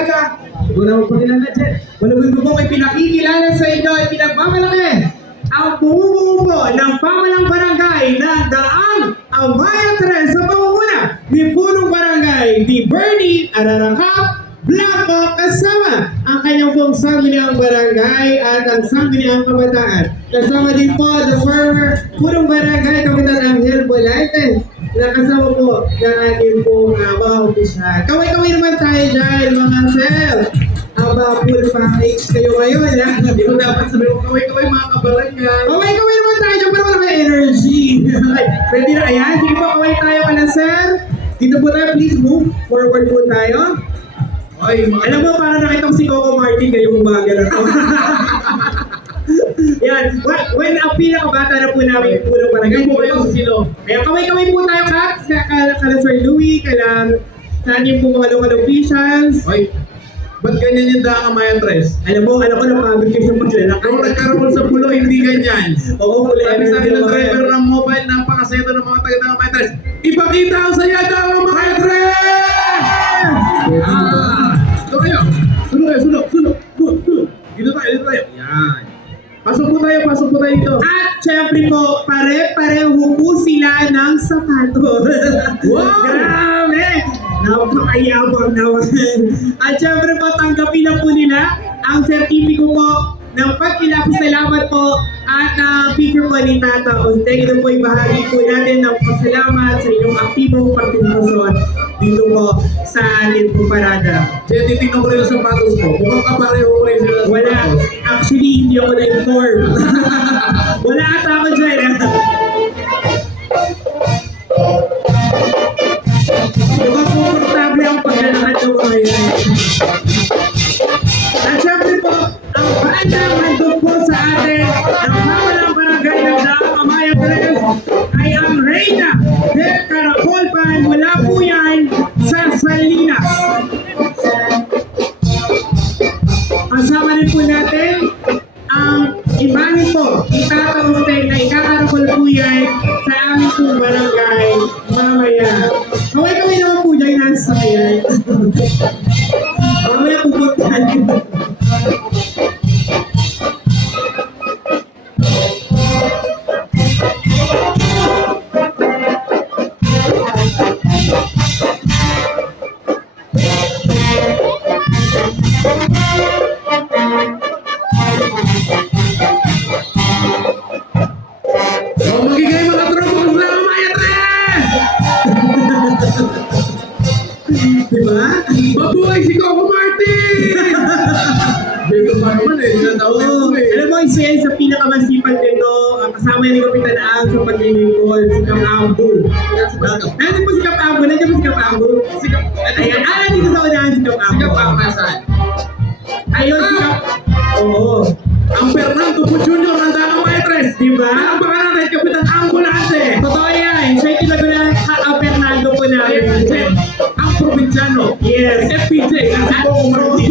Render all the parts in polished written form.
buhay ka. Huwag na magpakilala dyan. Malabog ko po may pinakikilala sa inyo ay pinagmamalaki. Ang bumubuo ng pamalang barangay ng Daang Amaya 3 sa pamumuna ni Punong Barangay ni Bernie Ararangkap Blanco kasama ang kanyang pong sangguniang barangay at ang sangguniang kabataan. Kasama din po the former Punong Barangay Kapitan Angel Bolante na kasama po ng ating pong mga opisyal. Kaway-kaway naman tayo dyan mga sir. Aba, full package kayo ngayon. Hindi ko dapat sabihin ko kaway-kaway mga kabarangay. Kaway-kaway naman tayo dyan para wala may energy. Ready na ayan? Sige po, kaway tayo ka na sir. Dito po tayo, please move forward po tayo. Ay, alam mo, parang nakita ko si Coco Martin ngayong umaga na to. Yan, when ang pinakabata na po namin po ng barangay, po kayo sa silo. Kaya kaway-kaway po tayo, Kat, kala Sir Louie, kala sa ating po mga local officials. Ay, ba't ganyan yung Daang Amaya 3? Alam mo, napagod kayo sa maglalaki. Kung nagkaroon sa pulo, hindi ganyan. Oo, Sabi ng driver ng mobile, napakaseto ng mga taga-Daang Amaya 3. Ipakita ang saya Daang Amaya 3! So kayo, sulok. Dito tayo. Yan. Pasok po tayo dito. At syempre po, pare-pareho po sila ng sapatos. Wow! Grabe! Napakayabang naman. At syempre po, tanggapin na po nila ang sertipiko po ng pagkilapasalamat po at picture po ni Tata Osteng. Ito po yung bahagi po natin ng pasalamat sa inyong aktibong partisipasyon dito po sa ating po parada. Kaya titignan ko rin ang sapatos mo. Mukhang kapareho ko rin sila ng Wala. sapatos. Actually, hindi ako na-inform. Wala ata ako dyan. Mukhang komportable ang paglalakad ng mga yan. At syempre po, ang bandang nandun po sa atin ng pamalang barangay ng Daang Amaya 3 ay ang Reyna del Caracol Pan. Wala po yan sa Salinas. Kasama rin po natin ang imahe po ni Tata Osteng na ikakarakol po yan sa aming pong barangay mamaya. Kaway-kaway naman po dyan nasa yan. Mamaya pupuntahan yun. So, magigay mga tropa ng Daang Amaya 3! Diba? Mabuhay si Coco Martin! Dito pa naman sinatawag ko Alam mo, isa yan sa pinakamasipag nito. Ang kasama yan ni Kapitan Ang sa paglilingkod, si Kap Ambu. Nandun po si Kap Ambu? Nandiyan po si Kap Ambu? Ayan, nandito sa unahan si Kap Ambu. Kapamasan. Ayun, si Kap... Oo. Ang Fernando Po Jr. ng Daang Amaya 3. Diba? Ang pangalan ay Kapitan Ambulante. Totoo yan. Siya yung tinagulang Fernando po namin. Ang probinsyano. Yes. FPJ. Ang si Coco Martin.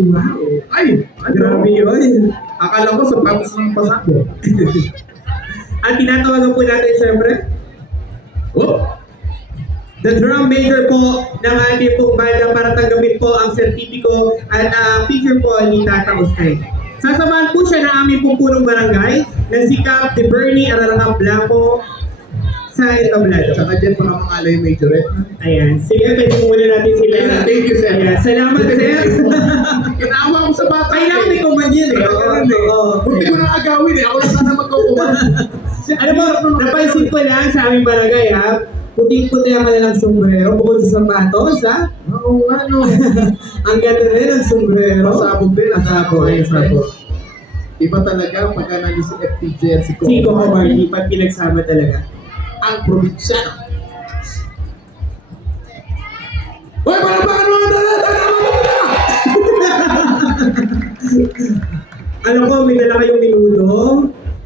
Wow. Ay! Grabe yun. Akala ko sapatos ng pasako. At tinatawagan po natin siyempre, Oh! the drum major po ng ating pong banda para tanggapin po ang sertipiko at picture po ni Tata Osteng. Sasamahan po siya ng aming pong punong barangay na si Cap de Bernie Ararangkap Blanco sa entablado. Tsaka dyan pa mga alay majorette. Ayan. Sige, pwede muna natin sila. Thank you, sir. Ayan. Salamat, sir. Kinawa ko sa bata. Kailangan may kumanyan eh. Oo. Hindi ko na agawin eh. Ako lang sana magkukuman. Alam mo, napansin ko lang sa aming barangay ha, puting-puti ang kanilang sombrero bukod sa sapatos ha. Oo nga no. Ang ganda rin ang sombrero. Masabog din. Masabog. Masabog. Iba talaga pagka naging si FPJ at si Si Coco Martin, pag pinagsama talaga. ang probinsyano. Hoy, palapakan mo! Alam ko, may dala kayong minuto.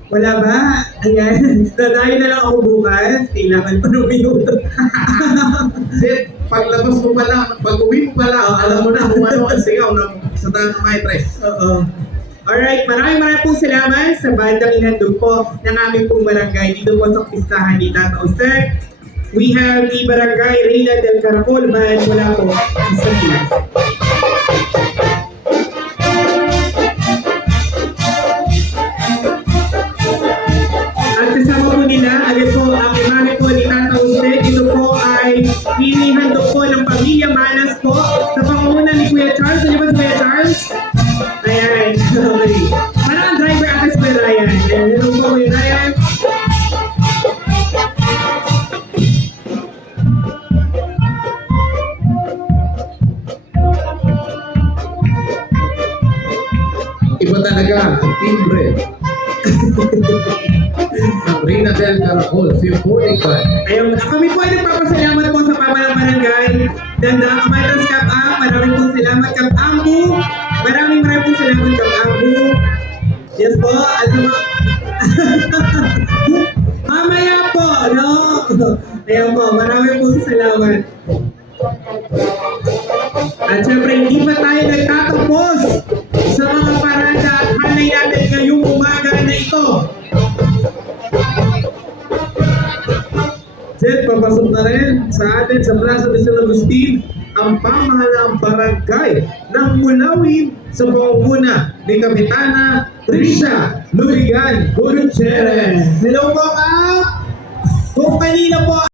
Wala ba? Ayan. Dadayo na lang ako bukas. Kailangan pa ng minuto. Then, paglabas mo pala, pag uwi mo pala, alam mo na kung ano ang sigaw ng sa Daang Amaya 3. Oo. Alright, maraming pong salamat sa bandang inhandog po ng aming pong barangay dito po sa pistahan ni Tata Oster. We have the Barangay Reyna del Caracol Band mula po sa Pinas. At kasama po nila, agad po ang imahe po ni Tata Oster. Dito po ay hinihandog po ng Pamilya Manas po sa pangunguna ni Kuya Charles. Ano ba si Kuya Charles? Ayan, okay. Parang ang driver ata si Kuya Ryan. Ayan, hello po Kuya Ryan. Iba talaga ang timbre. Ang Reyna del Caracol Symphonic Band. Ayun, kami po ay nagpapasalamat po sa pamalang barangay. Dandaang Kamatas Kapang, maraming pong salamat Kapang po. Maraming pong salamat Kapang po. Yes po, at sa mga... Mamaya po, no? Ayan po, maraming pong salamat. At syempre, hindi pa tayo nagtatapos sa mga parada at hanay natin ngayong umaga na ito. Jet, papasok na rin sa atin sa Plaza de San Agustin ang pamahalang barangay ng Mulawin sa pangunguna ni Kapitana Trisha Lurigan Gutierrez. Hello po, Kap! Kung kanina po